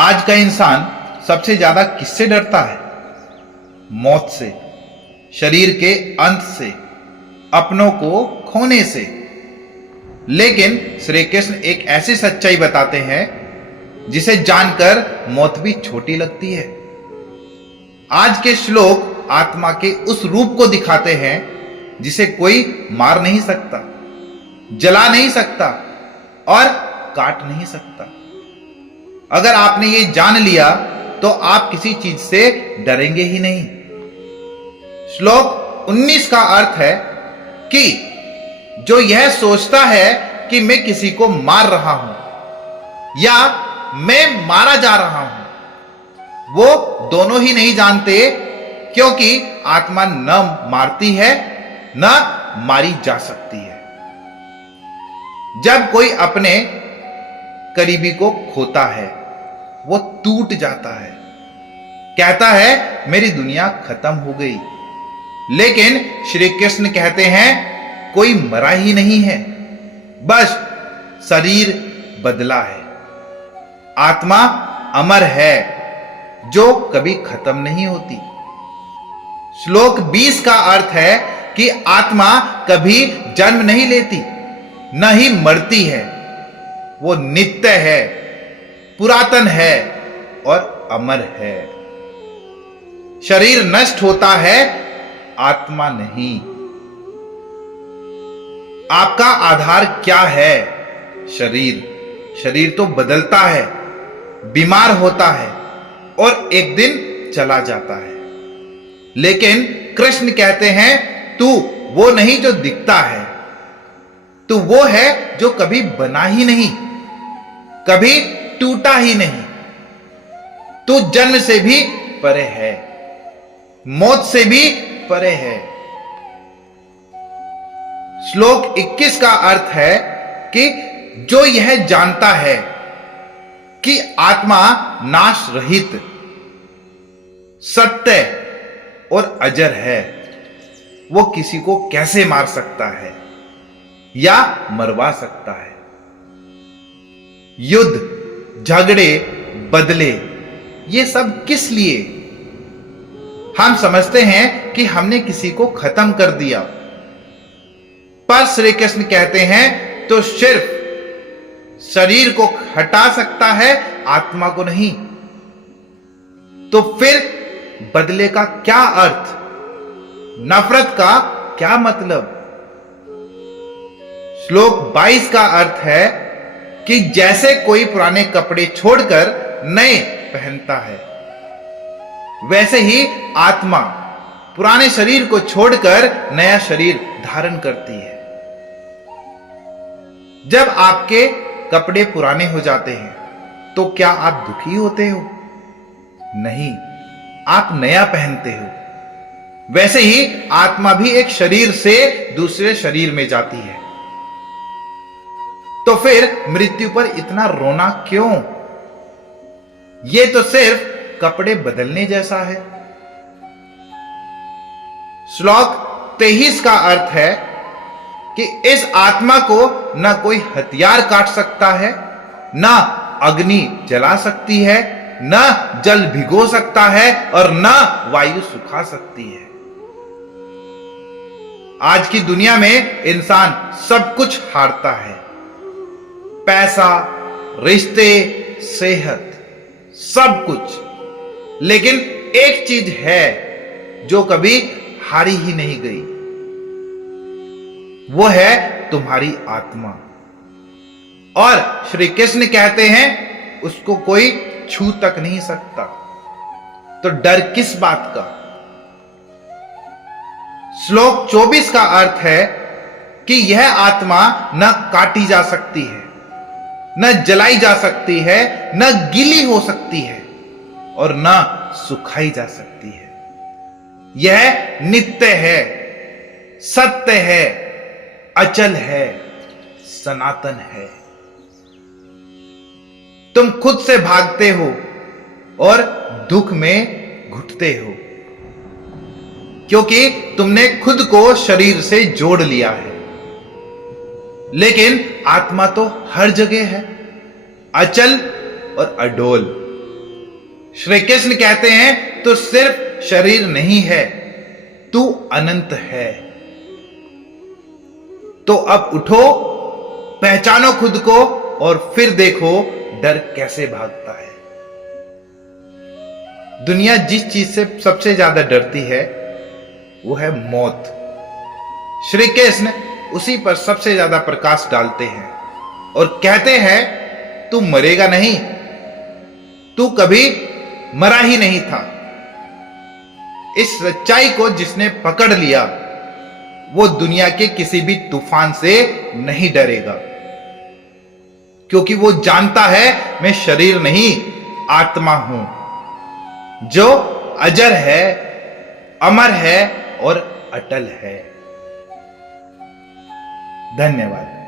आज का इंसान सबसे ज्यादा किससे डरता है? मौत से, शरीर के अंत से, अपनों को खोने से। लेकिन श्री कृष्ण एक ऐसी सच्चाई बताते हैं जिसे जानकर मौत भी छोटी लगती है। आज के श्लोक आत्मा के उस रूप को दिखाते हैं जिसे कोई मार नहीं सकता, जला नहीं सकता और काट नहीं सकता। अगर आपने ये जान लिया तो आप किसी चीज से डरेंगे ही नहीं। श्लोक 19 का अर्थ है कि जो यह सोचता है कि मैं किसी को मार रहा हूं या मैं मारा जा रहा हूं, वो दोनों ही नहीं जानते, क्योंकि आत्मा न मारती है न मारी जा सकती है। जब कोई अपने करीबी को खोता है, वो टूट जाता है, कहता है मेरी दुनिया खत्म हो गई। लेकिन श्री कृष्ण कहते हैं कोई मरा ही नहीं है, बस शरीर बदला है। आत्मा अमर है जो कभी खत्म नहीं होती। श्लोक 20 का अर्थ है कि आत्मा कभी जन्म नहीं लेती, न ही मरती है। वो नित्य है, पुरातन है और अमर है। शरीर नष्ट होता है, आत्मा नहीं। आपका आधार क्या है? शरीर। शरीर तो बदलता है, बीमार होता है और एक दिन चला जाता है। लेकिन कृष्ण कहते हैं तू वो नहीं जो दिखता है, तू वो है जो कभी बना ही नहीं, कभी टूटा ही नहीं। तू जन्म से भी परे है, मौत से भी परे है। श्लोक 21 का अर्थ है कि जो यह जानता है कि आत्मा नाश रहित, सत्य और अजर है, वो किसी को कैसे मार सकता है या मरवा सकता है। युद्ध, झगड़े, बदले, ये सब किस लिए? हम समझते हैं कि हमने किसी को खत्म कर दिया, पर श्री कृष्ण कहते हैं तो सिर्फ शरीर को हटा सकता है, आत्मा को नहीं। तो फिर बदले का क्या अर्थ? नफरत का क्या मतलब? श्लोक 22 का अर्थ है कि जैसे कोई पुराने कपड़े छोड़कर नए पहनता है, वैसे ही आत्मा पुराने शरीर को छोड़कर नया शरीर धारण करती है। जब आपके कपड़े पुराने हो जाते हैं तो क्या आप दुखी होते हो? नहीं, आप नया पहनते हो। वैसे ही आत्मा भी एक शरीर से दूसरे शरीर में जाती है। तो फिर मृत्यु पर इतना रोना क्यों? यह तो सिर्फ कपड़े बदलने जैसा है। श्लोक 23 का अर्थ है कि इस आत्मा को न कोई हथियार काट सकता है, न अग्नि जला सकती है, न जल भिगो सकता है और न वायु सुखा सकती है। आज की दुनिया में इंसान सब कुछ हारता है, पैसा, रिश्ते, सेहत, सब कुछ। लेकिन एक चीज है जो कभी हारी ही नहीं गई, वो है तुम्हारी आत्मा। और श्री कृष्ण कहते हैं उसको कोई छू तक नहीं सकता। तो डर किस बात का? श्लोक 24 का अर्थ है कि यह आत्मा न काटी जा सकती है, न जलाई जा सकती है, न गीली हो सकती है और न सुखाई जा सकती है। यह नित्य है, सत्य है, अचल है, सनातन है। तुम खुद से भागते हो और दुख में घुटते हो, क्योंकि तुमने खुद को शरीर से जोड़ लिया है। लेकिन आत्मा तो हर जगह है, अचल और अडोल। श्री कृष्ण कहते हैं तू सिर्फ शरीर नहीं है, तू अनंत है। तो अब उठो, पहचानो खुद को और फिर देखो डर कैसे भागता है। दुनिया जिस चीज से सबसे ज्यादा डरती है वो है मौत। श्री कृष्ण उसी पर सबसे ज्यादा प्रकाश डालते हैं और कहते हैं तू मरेगा नहीं, तू कभी मरा ही नहीं था। इस सच्चाई को जिसने पकड़ लिया वो दुनिया के किसी भी तूफान से नहीं डरेगा, क्योंकि वो जानता है मैं शरीर नहीं आत्मा हूं जो अजर है, अमर है और अटल है। धन्यवाद।